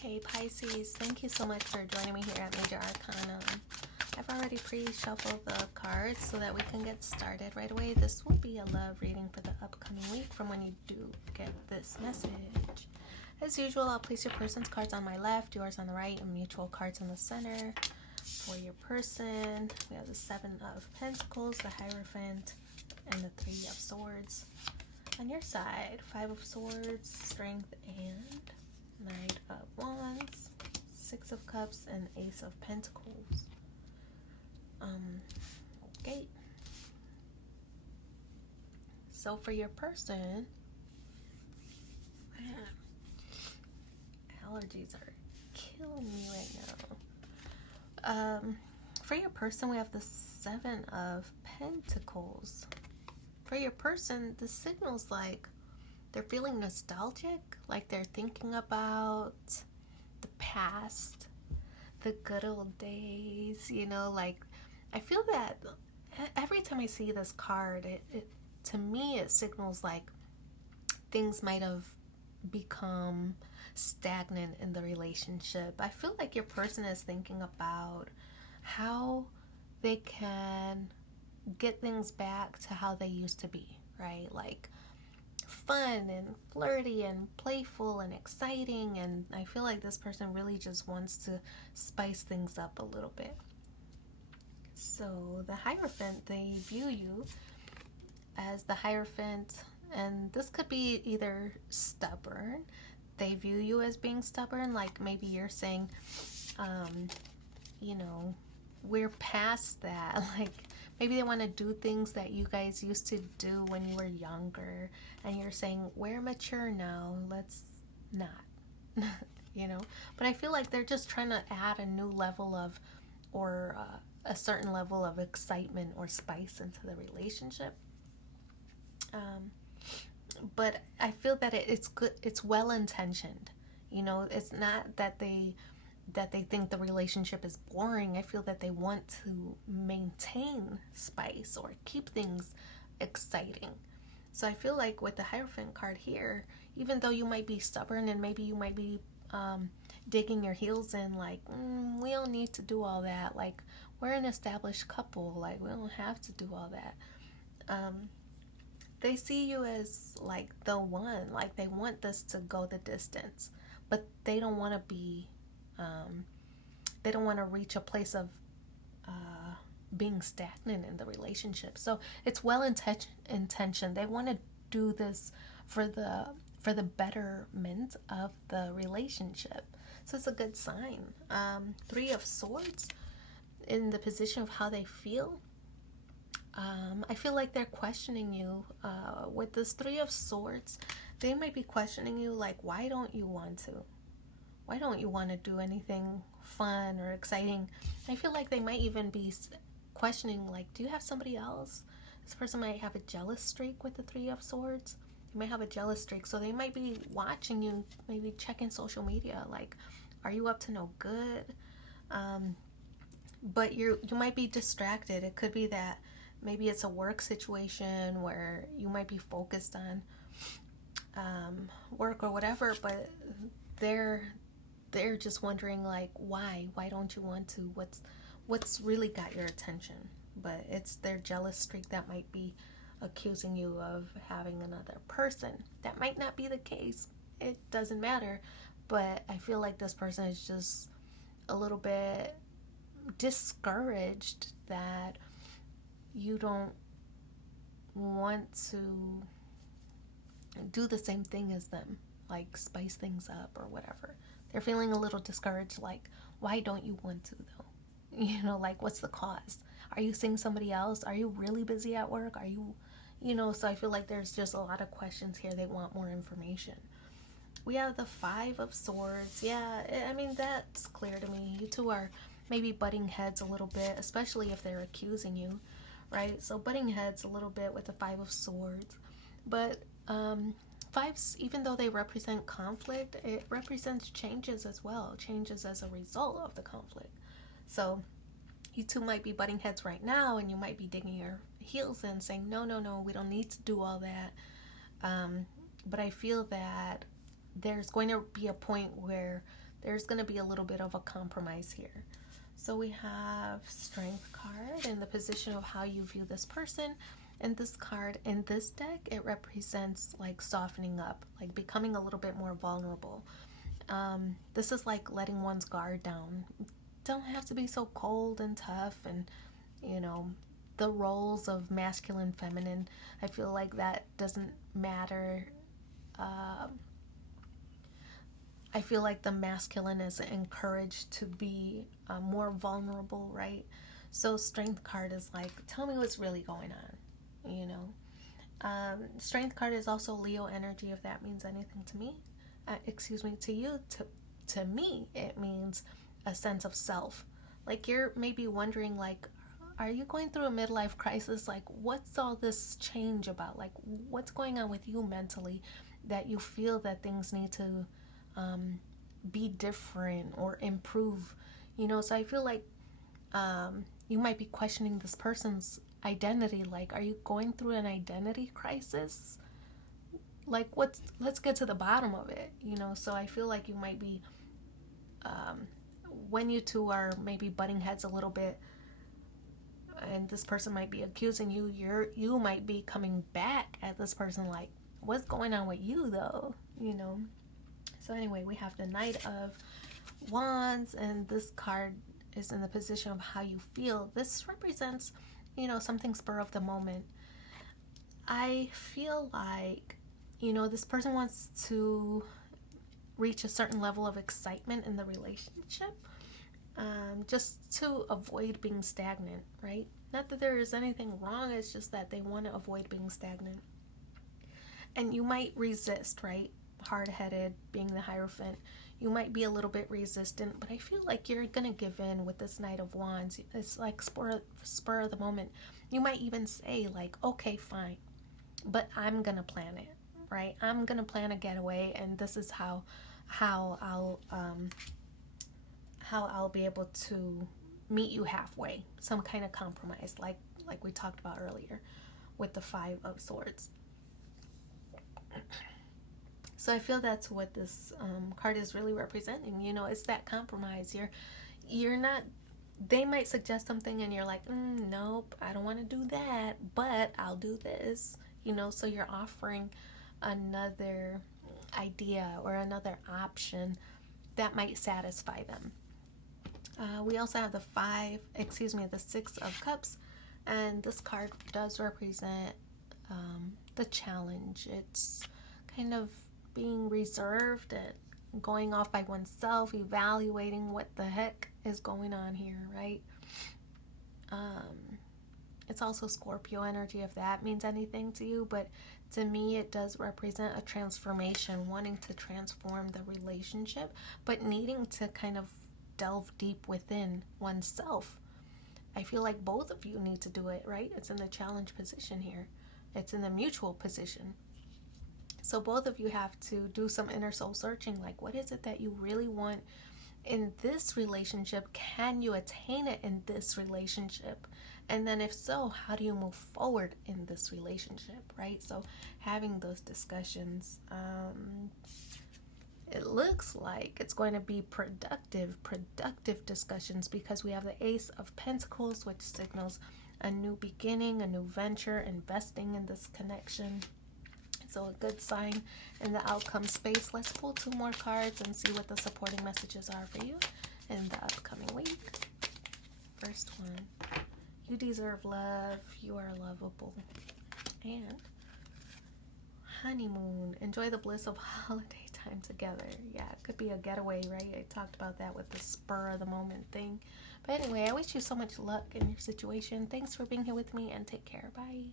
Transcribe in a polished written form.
Hey Pisces, thank you so much for joining me here at Major Arcana. I've already pre-shuffled the cards so that we can get started right away. This will be a love reading for the upcoming week from when you do get this message. As usual, I'll place your person's cards on my left, yours on the right, and mutual cards in the center. For your person, we have the Seven of Pentacles, the Hierophant, and the Three of Swords. On your side, Five of Swords, Strength, and Knight of Wands, Six of Cups, and Ace of Pentacles. Okay. So for your person, man, allergies are killing me right now. For your person, we have the Seven of Pentacles. For your person, the signal's like they're feeling nostalgic, like they're thinking about the past, the good old days, like I feel that every time I see this card, it to me it signals like things might have become stagnant in the relationship. I feel like your person is thinking about how they can get things back to how they used to be, right? Like fun and flirty and playful and exciting, and I feel like this person really just wants to spice things up a little bit. So the Hierophant, they view you as the Hierophant, and this could be either stubborn. They view you as being stubborn, like maybe you're saying, we're past that. Like maybe they want to do things that you guys used to do when you were younger, and you're saying we're mature now, let's not. But I feel like they're just trying to add a new level of, or a certain level of excitement or spice into the relationship. But I feel that it's good, it's well intentioned. It's not that they think the relationship is boring. I feel that they want to maintain spice or keep things exciting. So I feel like with the Hierophant card here, even though you might be stubborn and maybe you might be digging your heels in, like, we don't need to do all that. Like, we're an established couple. Like, we don't have to do all that. They see you as like the one. Like, they want this to go the distance, but they don't want to be they don't want to reach a place of being stagnant in the relationship. So it's well intentioned. They want to do this for the betterment of the relationship. So it's a good sign. Three of Swords in the position of how they feel. I feel like they're questioning you. With this Three of Swords, they might be questioning you like, why don't you want to? Why don't you want to do anything fun or exciting? I feel like they might even be questioning, like, do you have somebody else? This person might have a jealous streak with the Three of Swords. They might have a jealous streak, so they might be watching you, maybe checking social media, like, are you up to no good? But you might be distracted. It could be that maybe it's a work situation where you might be focused on work or whatever, but they're just wondering, like, why don't you want to? What's really got your attention? But it's their jealous streak that might be accusing you of having another person. That might not be the case. It doesn't matter. But I feel like this person is just a little bit discouraged that you don't want to do the same thing as them, like spice things up or whatever. They're feeling a little discouraged, like, why don't you want to though? Like, what's the cause? Are you seeing somebody else? Are you really busy at work? Are you, so I feel like there's just a lot of questions here. They want more information. We have the Five of Swords. Yeah, I mean, that's clear to me. You two are maybe butting heads a little bit, especially if they're accusing you, right? So butting heads a little bit with the Five of Swords. But fives, even though they represent conflict, it represents changes as well, changes as a result of the conflict. So you two might be butting heads right now, and you might be digging your heels in, saying, no, we don't need to do all that. But I feel that there's going to be a point where there's going to be a little bit of a compromise here. So we have Strength card in the position of how you view this person. And this card in this deck, it represents like softening up, like becoming a little bit more vulnerable. This is like letting one's guard down. Don't have to be so cold and tough, and you know, the roles of masculine, feminine. I feel like that doesn't matter. I feel like the masculine is encouraged to be more vulnerable, right? So Strength card is like, tell me what's really going on, you know. Strength card is also Leo energy, if that means anything to me. Excuse me, to you. To me, it means a sense of self. Like you're maybe wondering, like, are you going through a midlife crisis? Like, what's all this change about? Like, what's going on with you mentally that you feel that things need to be different or improve? You know, so I feel like you might be questioning this person's identity. Like, are you going through an identity crisis? Like, let's get to the bottom of it, you know? So I feel like you might be, when you two are maybe butting heads a little bit, and this person might be accusing you, you might be coming back at this person like, what's going on with you though, you know? So anyway, we have the Knight of Wands, and this card is in the position of how you feel. This represents, you know, something spur of the moment. I feel like, you know, this person wants to reach a certain level of excitement in the relationship, just to avoid being stagnant, right? Not that there is anything wrong, it's just that they want to avoid being stagnant. And you might resist, right? Hard-headed, being the Hierophant, you might be a little bit resistant, but I feel like you're gonna give in with this Knight of Wands. It's like spur of the moment. You might even say like, okay, fine, but I'm gonna plan it, right? I'm gonna plan a getaway, and this is how I'll be able to meet you halfway. Some kind of compromise, like we talked about earlier with the Five of Swords. So I feel that's what this card is really representing. You know, it's that compromise. You're not. They might suggest something, and you're like, nope, I don't want to do that, but I'll do this. You know, so you're offering another idea or another option that might satisfy them. We also have the Six of Cups, and this card does represent the challenge. It's kind of being reserved and going off by oneself, evaluating what the heck is going on here, right? It's also Scorpio energy, if that means anything to you, but to me it does represent a transformation, wanting to transform the relationship, but needing to kind of delve deep within oneself. I feel like both of you need to do it, right? It's in the challenge position here. It's in the mutual position. So both of you have to do some inner soul searching, like what is it that you really want in this relationship? Can you attain it in this relationship? And then if so, how do you move forward in this relationship, right? So having those discussions, it looks like it's going to be productive discussions, because we have the Ace of Pentacles, which signals a new beginning, a new venture, investing in this connection. So a good sign in the outcome space. Let's pull 2 more cards and see what the supporting messages are for you in the upcoming week. First one, you deserve love, you are lovable. And honeymoon, enjoy the bliss of holiday time together. Yeah, it could be a getaway, right? I talked about that with the spur of the moment thing. But anyway, I wish you so much luck in your situation. Thanks for being here with me, and take care. Bye.